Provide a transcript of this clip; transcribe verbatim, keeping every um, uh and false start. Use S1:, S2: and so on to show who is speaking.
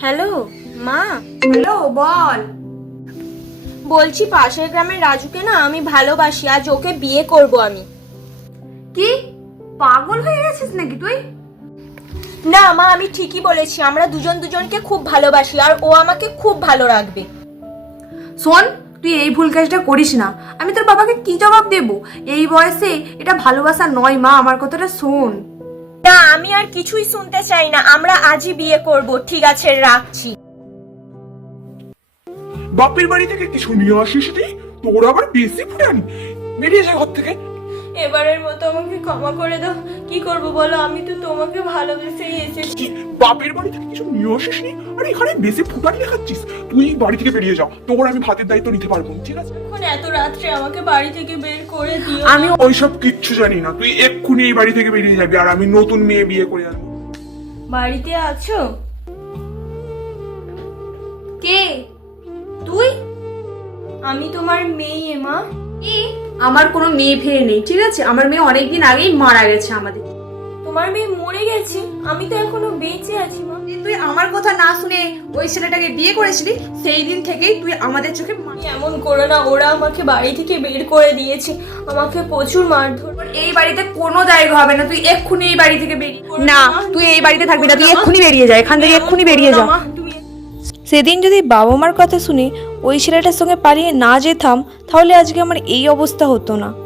S1: Hello মা।
S2: Hello, বল।
S1: বলছি পাশের গ্রামের রাজুকে না আমি ভালোবাসি, আজ ওকে বিয়ে করব আমি।
S2: কি পাগল হয়ে গেছিস নাকি তুই?
S1: না মা, আমি ঠিকই বলেছি, আমরা দুজন দুজনকে খুব ভালোবাসি আর ও আমাকে খুব ভালো রাখবে।
S2: শোন, তুই এই ভুল কাজটা করিস না। আমি তোর বাবাকে কি জবাব দেব? এই বয়সে এটা ভালোবাসা নয় মা, আমার কথাটা শোন।
S1: না, আমি আর কিছুই শুনতে চাই না, আমরা আজই বিয়ে করব। ঠিক আছে, রাখছি।
S3: বাপের বাড়ি থেকে কিছু নিয়ে আসিস তুই, তোর আবার বেশি ফুটানি। বেরিয়ে যা ঘর থেকে।
S1: এবারের মতো আমাকে ক্ষমা করে দাও। কি করব বলো, আমি তো তোমাকে ভালোবেসেই এসেছি।
S3: কি, বাপের বাড়ি থেকে কিছু নিয়ে আসিস নি আর এখানে বেশি ফুটানি দেখাচ্ছিস? তুই বাড়ি থেকে বেরিয়ে যাও, তোর আমি ভাতের দায়িত্ব নিতে পারবো না, ঠিক আছে?
S1: এখন এত রাত্রে আমাকে বাড়ি থেকে বের করে দিও।
S3: আমি ওইসব কিচ্ছু জানি না, তুই এক্ষুনি এই বাড়ি থেকে বেরিয়ে যাবি আর আমি নতুন মেয়ে বিয়ে করে আনবো।
S1: বাড়িতে আছো?
S2: কে তুই?
S1: আমি তোমার মেয়ে মা।
S2: এ, আমার কোনো মেয়ে ফেয়ে নেই, ঠিক আছে? আমার মেয়ে অনেকদিন আগেই মারা গেছে আমাদের।
S1: তোমার মেয়ে মরে গেছে? আমি তো এখনো বেঁচে আছি মা।
S2: তুই আমার কথা না শুনে ওই ছেলেটাকে বিয়ে করেছিলি, সেই দিন থেকেই তুই আমাদের চোখে মা-
S1: তুমি এমন করো না, ওরা আমাকে বাড়ি থেকে বের করে দিয়েছে, আমাকে প্রচুর মারধর।
S2: তোর এই বাড়িতে কোনো জায়গা হবে না, তুই এক্ষুনি এই বাড়ি থেকে বেরিয়ে
S4: না, তুই এই বাড়িতে থাকবি না, তুই এক্ষুনি বেরিয়ে যা এখান থেকে, এক্ষুনি বেরিয়ে যা। সেদিন যদি বাবা মার কথা শুনে ওই ছেলেটার সঙ্গে পালিয়ে না যেতাম, তাহলে আজকে আমার এই অবস্থা হতো না।